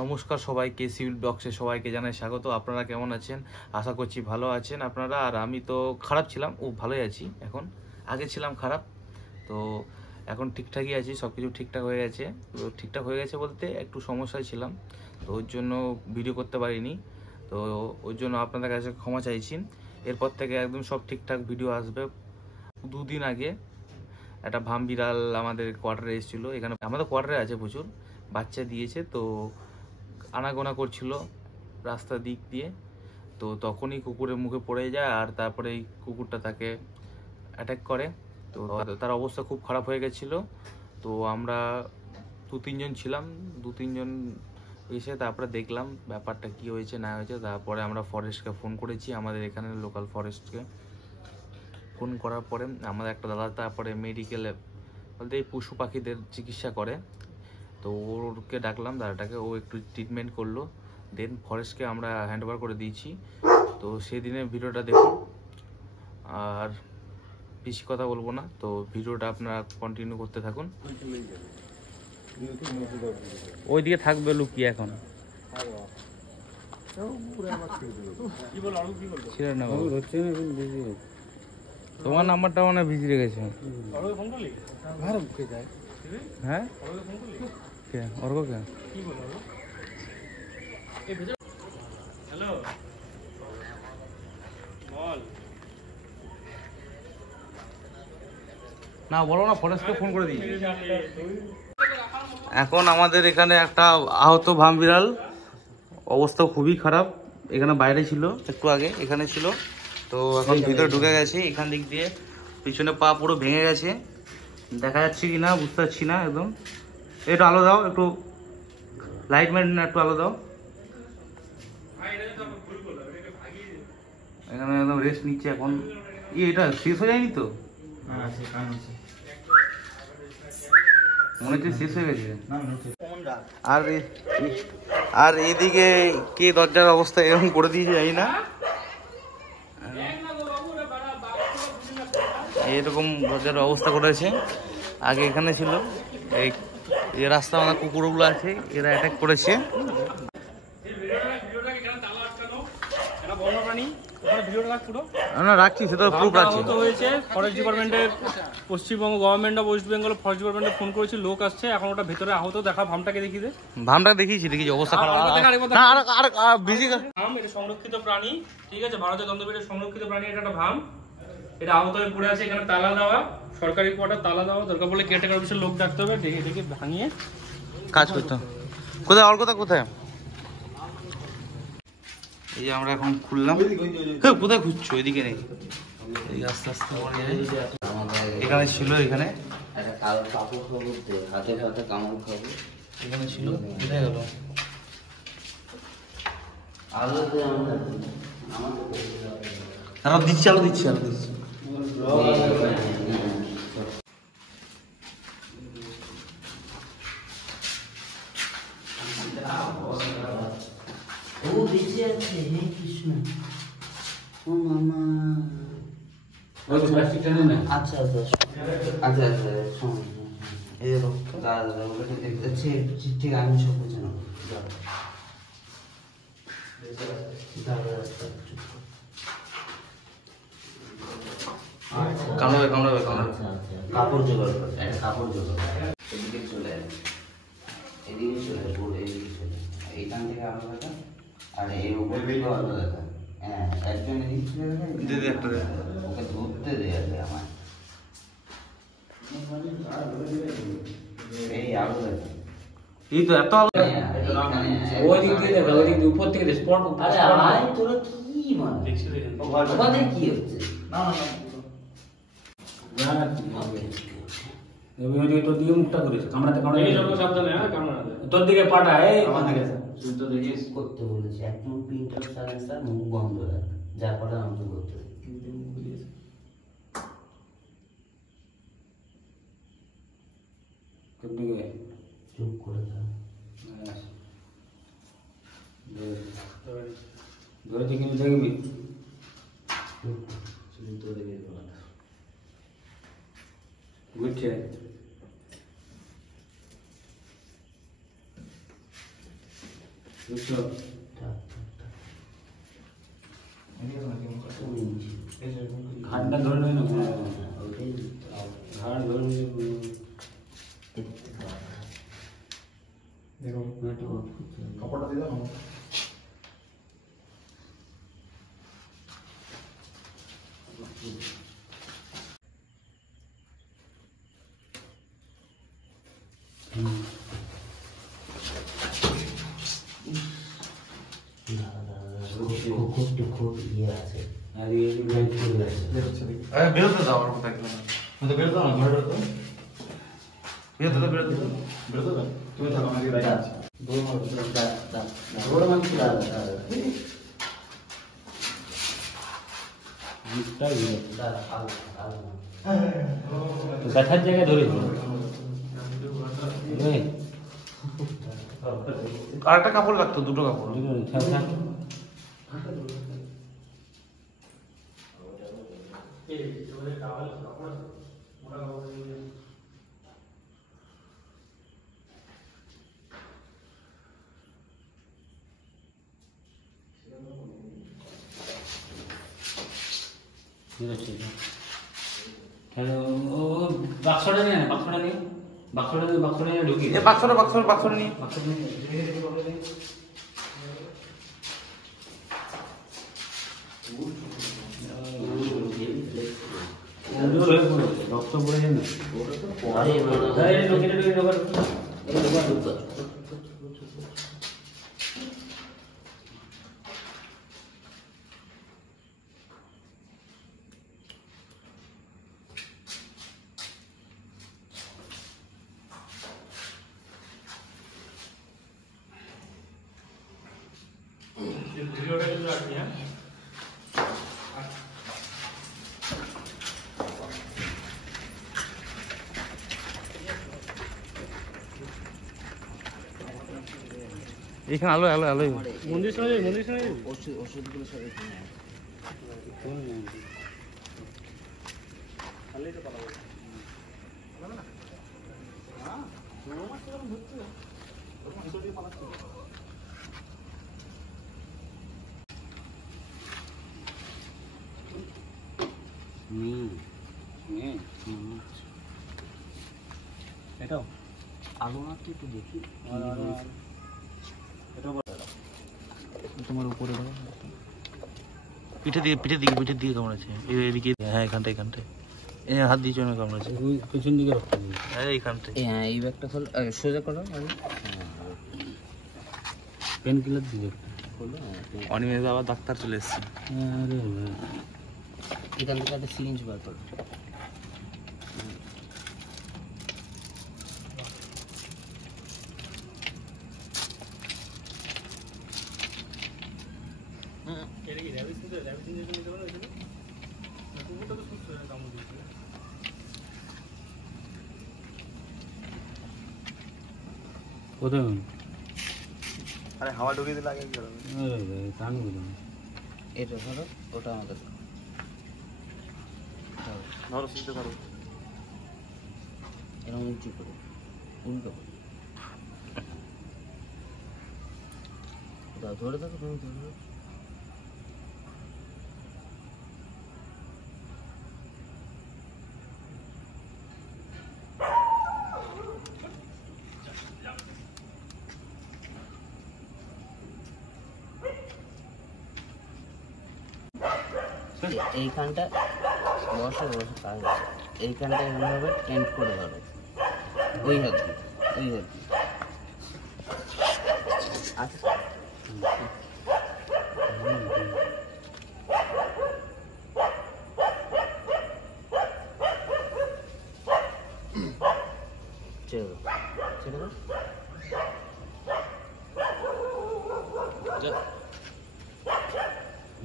নমস্কার সবাইকে, সিভিল ব্লগসে সবাইকে জানাই স্বাগত। আপনারা কেমন আছেন? আশা করছি ভালো আছেন আপনারা। আর আমি তো খারাপ ছিলাম, ভালোই আছি এখন। আগে ছিলাম খারাপ, তো এখন ঠিকঠাকই আছি, সব কিছু ঠিকঠাক হয়ে গেছে। তো ঠিকঠাক হয়ে গেছে বলতে একটু সমস্যায় ছিলাম, তো ওর জন্য ভিডিও করতে পারিনি। তো ওর জন্য আপনাদের কাছে ক্ষমা চাইছি। এরপর থেকে একদম সব ঠিকঠাক ভিডিও আসবে। দুদিন আগে একটা ভামবিড়াল আমাদের কোয়ার্টারে এসেছিলো। এখানে আমাদের কোয়ার্টারে আছে, প্রচুর বাচ্চা দিয়েছে, তো আনাগোনা করছিল রাস্তার দিক দিয়ে। তো তখনই কুকুরের মুখে পড়ে যায়, আর তারপরে এই কুকুরটা তাকে অ্যাটাক করে। তো তার অবস্থা খুব খারাপ হয়ে গেছিলো। তো আমরা 2-3 জন ছিলাম, 2-3 জন এসে তারপরে দেখলাম ব্যাপারটা কি হয়েছে না হয়েছে। তারপরে আমরা ফরেস্টকে ফোন করেছি, আমাদের এখানে লোকাল ফরেস্টকে ফোন করার পরে আমাদের একটা দাদা তারপরে মেডিকেলে বলতে এই পশু পাখিদের চিকিৎসা করে, তো ওরকে ডাকলাম, দাদাটাকে, ও একটু ট্রিটমেন্ট করলো। দেন ফরেস্টকে আমরা হ্যান্ড ওভার করে দিয়েছি। তো সেদিনের ভিডিওটা দেখুন, আর বেশি কথা বলবো না, তো ভিডিওটা আপনারা কন্টিনিউ করতে থাকুন। ওইদিকে থাকবে লুকিয়ে এখন। তোমার নাম্বারটা মানে বিজি রেখেছে। হ্যাঁ অর্ঘ কে? হ্যালো বল না বলো না, ফরেস্টকে ফোন করে দিই। এখন আমাদের এখানে একটা আহত ভামবিড়াল, অবস্থা খুবই খারাপ। এখানে বাইরে ছিল, একটু আগে এখানে ছিল, তো এখন ভিতরে ঢুকে গেছে। এখান দিক দিয়ে পিছনে পা পুরো ভেঙে গেছে, দেখা যাচ্ছে কি না বুঝতে পারছি না একদম। একটু আলো দাও, একটু লাইট ম্যান, একটু আলো দাও। এখানে একদম রেস্ট নিচ্ছে এখন। এটা শেষ হয়ে যায়নি তো? মনে হচ্ছে শেষ হয়ে গেছে। আর এদিকে কে দরজার অবস্থা এরকম করে দিয়েছে জানি না, এরকম দরজার অবস্থা করেছে। আগে এখানে ছিল এই রাস্তা, আমাদের কুকুরগুলো আছে, এরা অ্যাটাক করেছে। রাখছি, সেটা প্রুফ রাখছি। হয়েছে ফরেস্ট ডিপার্টমেন্টের, Paschimbanga government of West Bengal forest ডিপার্টমেন্টে ফোন করেছি, লোক আসছে। এখন ওটা ভেতরে আহত, দেখা ভামটাকে দেখিয়ে দে। ভামটা দেখিয়েছি অবস্থা খারাপ। ভাম এটা সংরক্ষিত প্রাণী, ঠিক আছে, ভারতীয় দণ্ডবিধের সংরক্ষিত প্রাণী। এটা একটা ভাম, এটা আহত হয়ে পড়ে আছে। এখানে তালা দেওয়া, সরকারি কোয়ার্টার তালা দেওয়া, দরকার পড়লে কেয়ারটেকার অফিসের লোক ডাকতে হবে, দেখে ভাঙিয়ে কাজ করতে। কোথায় ওর কথা কোথায়? এই যে আমরা এখন খুললাম। কোথায় খুঁজছো? এদিকে নেই, আস্তে আস্তে এখানে ছিল, এখানে এখানে ছিল, কোথায় গেল? আরো দিচ্ছি, আরো দিচ্ছি, আরো দিচ্ছি। আচ্ছা আচ্ছা আচ্ছা আচ্ছা এই ঠিক আমি সব বুঝে নেবো। কামড়াবে কামড়াবে কামড়াবে। কাপড় জোগাড় করে, একটা কাপড় জোগাড় করে এদিকে চলে এদিকে চলে এদিকে চলে এইখান থেকে আলাদা দেখা, আর এই উপর থেকে আলাদা দেখা। হ্যাঁ একজন এদিকে চলে গেলে দিদি একটা ওকে ধরতে দেওয়া যায় আমার। এই আলো দেখা, এই তো এত আলো। ওই দিক দিয়ে দেখো, ওই দিক দিয়ে উপর থেকে স্পট। আরে আয় তোরা কি মানে ওখানে কি হচ্ছে? না না তোর দিকে মুখটা করেছে, কামড়াতে কামড়াতে সাবধানে, হ্যাঁ কামড়াতে তোর দিকে পাটা, এই আমার দিকে তুই তো দেখিস করতে বলেছি। একদম প্রিন্টার সাইলেন্সার মুখ বন্ধ রাখ, যার পাটা আমি করতে তোর দিকে চুপ করে থাক। ধরে থেকে দেখবি ঘুরছে। বুঝছো? ঘাটটা ধরে নেই না, ঘাট ধরে কাপড়টা দিয়ে দাও। খুব ইয়ে আছে। আর এই বেরোতে দাও আমার কথা একদম বেরোতে দাও না, ঘরে বেরোতে দাও। বেরোতে দাও বেরোতে দাও বেরোতে দাও। তুমি থাকো, আমি এদিকে আছি। ব্যথার জায়গায় ধরে আর একটা কাপড় লাগতো, দুটো কাপড়। বাক্সটা নিয়ে বাক্সটা নিয়ে বাক্সটা নিয়ে ঢুকি এই বাক্সটা নিয়ে রক্ত পড়ে যায় না ভিডিওটা কিন্তু রাখি। হ্যাঁ, এখানে আলো আলো আলো মন্দির শোনা যায়, মন্দির শোনা যায়। ওষুধগুলো সব এখানে আছে। এটাও আলো মাত্র একটু দেখি। তোমার উপরে দাও, পিঠের দিকে কামড়েছে। এদিকে, হ্যাঁ এখানটায় হাত দিয়েছো না, কামড়েছে পেছন দিকে রক্ত হ্যাঁ এইখানটায়। হ্যাঁ, এই ব্যাগটা খোল, সোজা করো। পেন কিলার দিকে অনিমেষ আবার ডাক্তার চলে এসছে। আরে এখান থেকে একটা সিরিঞ্জ বার করো। কোথায়? আরে হাওয়া ঢুকিয়ে দিলে আগে কি হবে? টানবো না। এটা ধরো, ওটা আমাদের ধরো সিদ্ধ করো। এরকম উঁচু করে উল্টো করে দাও, ধরে থাকো তুমি, ধরে থাকো। এইখানটা বসে কাজ, এইখানটা এমনভাবে টেন্ট করে ধরো, ওই হাত দিয়ে, ওই হাত দিয়ে। আচ্ছা, ছেড়ে দাও, ছেড়ে দাও।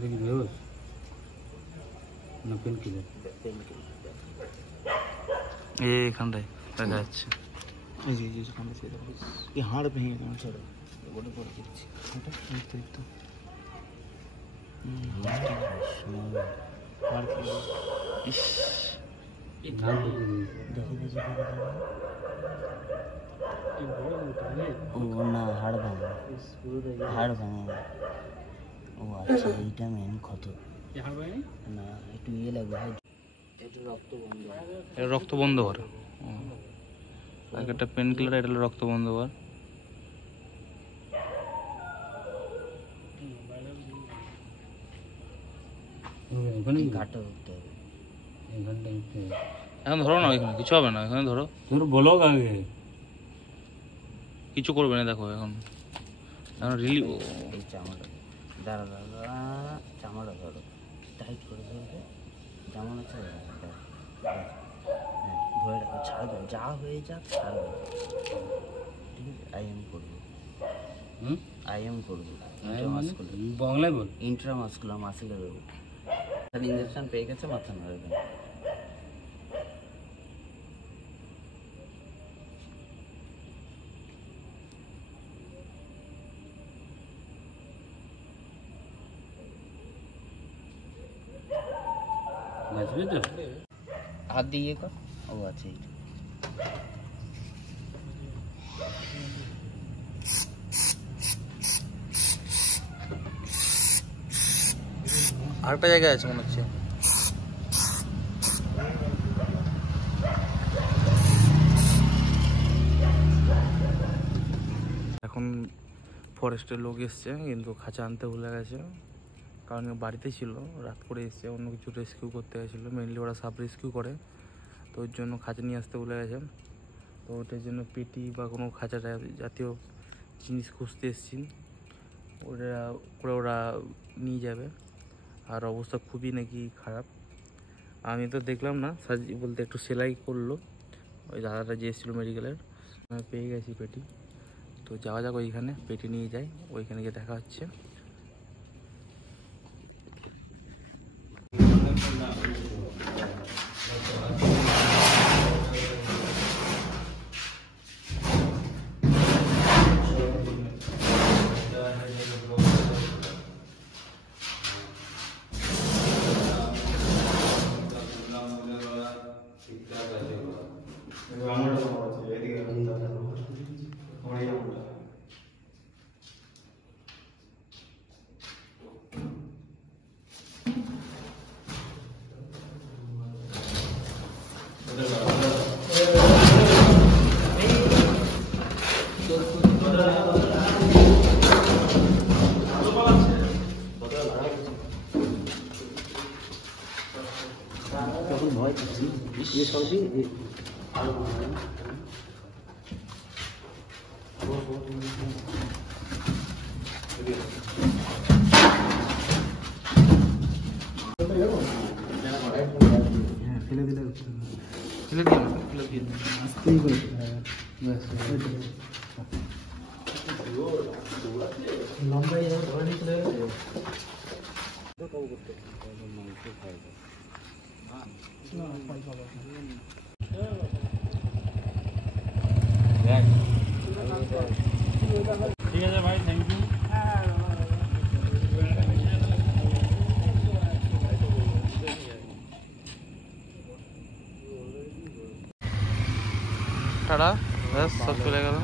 দেখি বেরোস না পেন কিলার। এইখানটায় দেখা যাচ্ছে। এই হাড় ভেঙে গেল, ছেড়ে ওটা করে দিচ্ছি। ওটা তো ইস দেখি ও না, হাড় ভাঙা, হাড় ভাঙা। ও আচ্ছা, এইটা মেন ক্ষত না, একটু ইয়ে লাগবে, একটু রক্ত বন্ধ। এটা রক্ত বন্ধ করে, একটা পেন কিলার, এটা হলো রক্ত বন্ধ কর। ঘাটটা ধরতে হবে। এখন ধরো না, এখানে কিছু হবে না, এখানে ধরো, তোর বলো আগে কিছু করবে না। দেখো এখন রিলিভ, এই চামড়া দাঁড়া দাঁড়া, চামড়া ধরো, টাইট করে ধরবে, যেমন আছে হ্যাঁ, ধরে রাখো, ছাড়বে, যা হয়ে যাক ছাড়বে, ঠিক আছে? আইএম করবো, আইএম করবো, বাংলায় বল। ইন্ট্রামাস্কুলার মাসেলে দেবো। ইঞ্জেকশন পেয়ে গেছে, মাথা নাড়বে না। বাঁচবে তো? হাত দিয়ে ইয়ে কর। ও আচ্ছা, এইটা আরেকটা জায়গায় আছে মনে হচ্ছে। এখন ফরেস্টের লোক এসছে, কিন্তু খাঁচা আনতে ভুলে গেছে, কারণ বাড়িতে ছিল, রাত করে এসছে, অন্য কিছু রেস্কিউ করতে গেছিলো। মেনলি ওরা সাব রেস্কিউ করে, তো ওর জন্য খাঁচা নিয়ে আসতে ভুলে গেছে। তো ওটার জন্য পেটি বা কোনো খাঁচা জাতীয় জিনিস খুঁজতে এসছি, ওরা নিয়ে যাবে। আর অবস্থা খুবই নাকি খারাপ, আমি তো দেখলাম না, সার্জি বলতে একটু সেলাই করলো ওই দাদাটা যে এসেছিলো মেডিকেলের। আমি পেয়ে গেছি পেটি, তো যাওয়া যাক ওইখানে, পেটি নিয়ে যাই, ওইখানে গিয়ে দেখা হচ্ছে। ভয় পাচ্ছি, ये सब्जी ফেলে দিলে আস্তেই করে লম্বাই ধরে নিয়ে চলে গেছে। ঠিক আছে ভাই, থ্যাংক ইউ। টাটা, ব্যাস সব চলে গেল।